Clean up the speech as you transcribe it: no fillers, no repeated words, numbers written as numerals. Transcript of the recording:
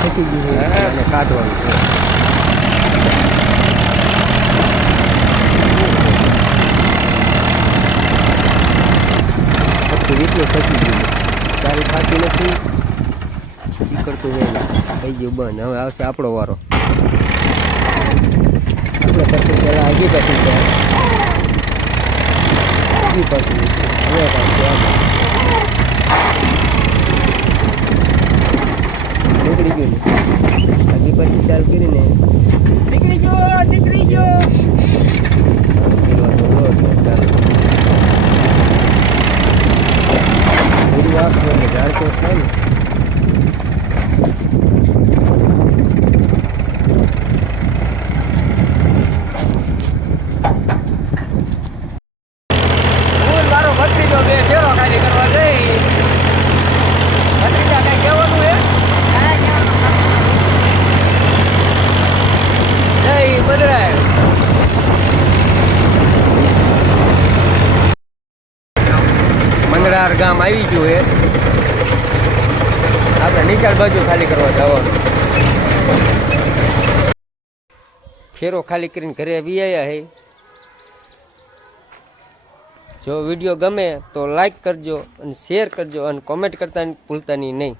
ખસી ગયું અને કાઢવાનું છે. રીતનું ખસી ગયું સારી ખાતી નથી કરતું હોય થઈ ગયું બંધ. હવે આવશે આપણો વારો. આપણે કરશું પહેલાં આગી પાછી જાય આગી પાછું હવે પાછું નીકળી ગયું ને આગી પાછી ચાલ કરીને નીકળી ગયો ચાલો ઝાડ તો થાય ને મારો ભત્રીજો બે ફેરો ખાલી કરવા જઈ ભત્રીજા કઈ કહેવાનું હે જય બદરાય મંગળાર ગામ આવી ગયું હે. આપણે નિશાળ બાજુ ખાલી કરવા જવાનું. ફેરો ખાલી કરીને ઘરે આવી આવ્યા હે. જો વિડીયો ગમે તો લાઈક કરજો અને શેર કરજો અને કોમેન્ટ કરતા ભૂલતા નહીં.